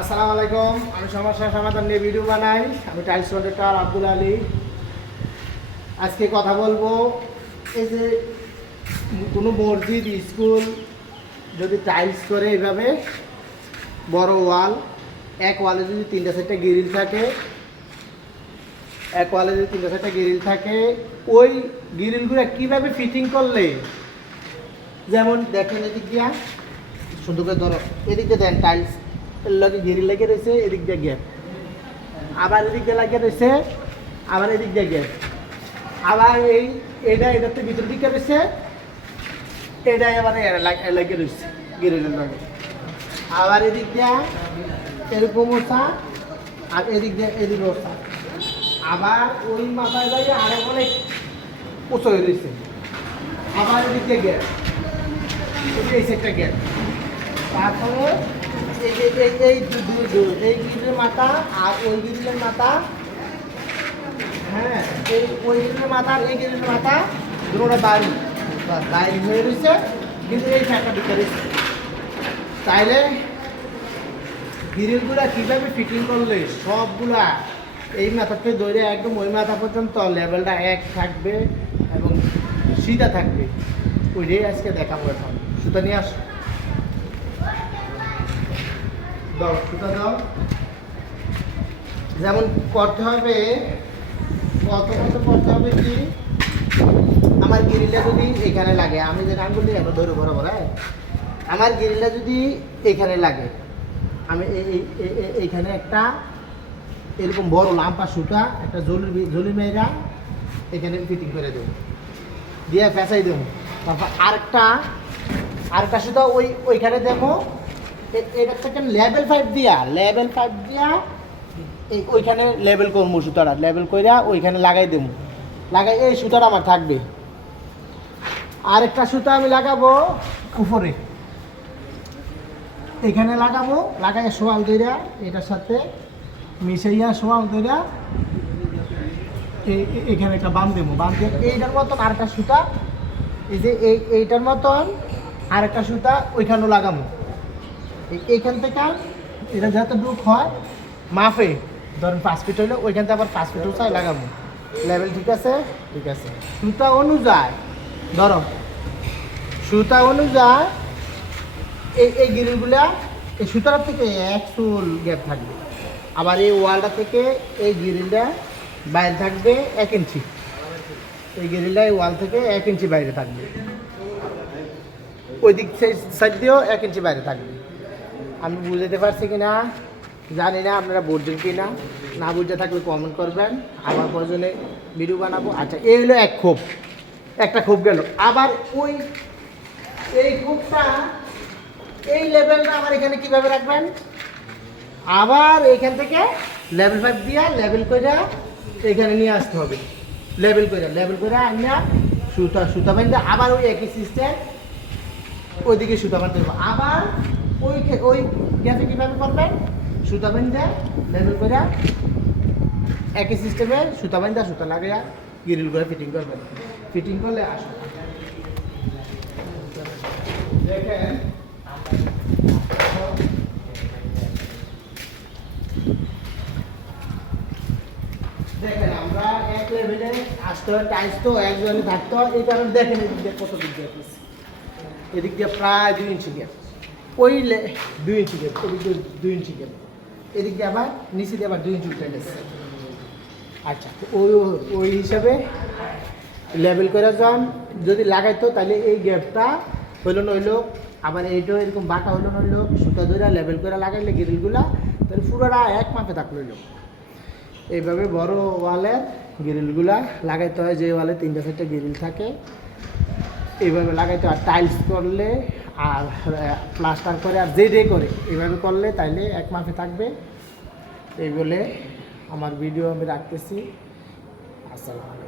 আসসালামু আলাইকুম। আমি সমস্যা সমাধান নিয়ে ভিডিও বানাই। আমি টাইলস কন্ট্রাক্টর আব্দুল আলী। আজকে কথা বলবো এই যে কোনো মসজিদ স্কুল যদি টাইলস করে এইভাবে বড় ওয়াল, এক ওয়ালে যদি তিনটা চারটা গ্রিল থাকে, এক ওয়ালে যদি তিনটা চারটা গ্রিল থাকে, ওই গ্রিলগুলো কীভাবে ফিটিং করলে, যেমন দেখেন এদিক দিয়া সুন্দর করে ধরো, এদিক দিয়ে দেন টাইলস লগে গ্রিল লেগে রয়েছে, এদিক দিয়ে গ্যাপ, আবার এদিক দিয়ে লাগিয়ে রয়েছে, আবার এদিক দিয়ে গ্যাপ, আবার এটাতে ভিতর দিকে রয়েছে, এটাই আবার লাগিয়ে রয়েছে গ্রিলের লগে, আবার এদিক দিয়ে এরকম ওঠা, আর এদিক দিয়ে এদিক ওঠা, আবার ওই মাথায় লাগে আরো অনেক উঁচু হয়ে রয়েছে, আবার এদিক দিয়ে গ্যাপ, এই সেটটা গ্যাপ, তারপরে এই গ্রিলের মাথা আর ওই গ্রিলের মাথা, হ্যাঁ ওই গ্রিলের মাথা আর এই গ্রিলের মাথা দুটোটা বাইরে হয়ে রয়েছে, কিন্তু এই ফ্যানটা ভিতরে তাইলে গ্রিলগুলা কীভাবে ফিটিং করলে সবগুলা এই মাথাতে ধরে একদম ওই মাথা পর্যন্ত লেভেলটা এক থাকবে এবং সিধা থাকবে, ওইটাই আজকে দেখাবো। এখন সুতা নিয়ে আস, দাও সুতা দাও। যেমন করতে হবে, কত করতে হবে কি, আমার গ্রিলটা যদি এখানে লাগে, আমি যে আঙ্গুল দিয়ে ধরে বরাবর, হ্যাঁ আমার গ্রিলটা যদি এখানে লাগে, আমি এইখানে একটা এরকম বড় লাম্পা সুতা একটা জলি মেয়েরা এখানে ফিটিং করে দেবো, দিয়ে ফেঁসাই দেবো। তারপর আরেকটা সুতা ওইখানে দেবো, এটা থেকে লেভেল 5 দিয়া ওইখানে লেবেল করবো, সুতাটা লেবেল কইরা ওইখানে লাগাই দেবো, লাগাই এই সুতাটা আমার থাকবে। আরেকটা সুতা আমি লাগাবো উপরে, এখানে লাগাবো, লাগাই সোয়াল দইরা এটার সাথে মিশাইয়া সোয়াল দইরা এখানে একটা বান দেবো, বান দিয়ে এইটার মতন আরেকটা সুতা, এই যে এইটার মতন আরেকটা সুতা ওইখানেও লাগাবো। এইখান থেকে এটা যাতে ব্লুক হয় মাফে, ধরেন 5 ফিট হইলে ওইখান থেকে আবার 5 ফিট উঁচাই লাগাবো, লেভেল ঠিক আছে। ঠিক আছে, সুতা অনুযায়ী ধরো, সুতা অনুযায়ী এই গ্রিলগুলা এই সুতার থেকে এক চুল গ্যাপ থাকবে, আবার এই ওয়ালটা থেকে এই গ্রিলটা বাইরে থাকবে 1 ইঞ্চি, এই গ্রিলটা এই ওয়াল থেকে 1 ইঞ্চি বাইরে থাকবে, ওই দিক সাইড দিয়েও 1 ইঞ্চি বাইরে থাকবে। আমি বুঝতে পারছি কিনা জানি না, আপনারা বুঝছেন কি না, না বুঝতে থাকলে কমেন্ট করবেন, আমার প্রয়োজনে ভিডিও বানাবো। আচ্ছা, এই হলো এক খোপ, একটা খোপ গেল, আবার এই খোপটা এই লেভেলটা আবার এখানে কিভাবে রাখবেন, আবার এখান থেকে লেভেল 5 দিয়া লেভেল করে এখানে নিয়ে আসতে হবে, লেভেল করে আনিয়া সুতা বাঁধতে, আবার ওই একই সিস্টেম ওইদিকে সুতা বাঁধতে হবে, আবার ওই গ্যাসে কীভাবে করবেন, সুতা বাঁধতে লেভেল করে একই সিস্টেমে সুতা বাঁধতে সুতা লাগাইয়া গ্রিল করে ফিটিং করবেন। ফিটিং করলে আসুন দেখেন, দেখেন আমরা এক লেভেলে আসতে হয়, টাইলস তো একজনে থাকতে হয়, এই কারণে দেখেন এদিক দিয়ে কত দিক দিয়ে আছে, এদিক দিয়ে প্রায় 2 ইঞ্চি গ্যাপ, ওই 2 ইঞ্চি গ্যাপ, এদিক দিয়ে 2 ইঞ্চি গ্যাপ, এদিক দিয়ে আবার নিচে দিয়ে আবার 2 ইঞ্চি উঠে গেছে। আচ্ছা, ওই হিসাবে লেভেল করে যান যদি লাগাইতো, তাহলে এই গ্যাপটা হইলো নইলো, আবার এইটাও এরকম বাঁকা হইলো নইলো, সুতা ধরে লেভেল করে লাগাইলে গ্রিলগুলা তাহলে পুরোটা এক মাপে থাকলো। এইভাবে বড় ওয়ালের গ্রিলগুলা লাগাইতে হয়, যে ওয়ালে 3টা 4টা গ্রিল থাকে এইভাবে লাগাইতে হয়। টাইলস করলে আর প্লাস্টার করে আর যেটাই করে এইভাবে করলে তাইলে এক মাপে থাকবে। এই বলে আমার ভিডিও আমি রাখতেছি। আসসালামু আলাইকুম।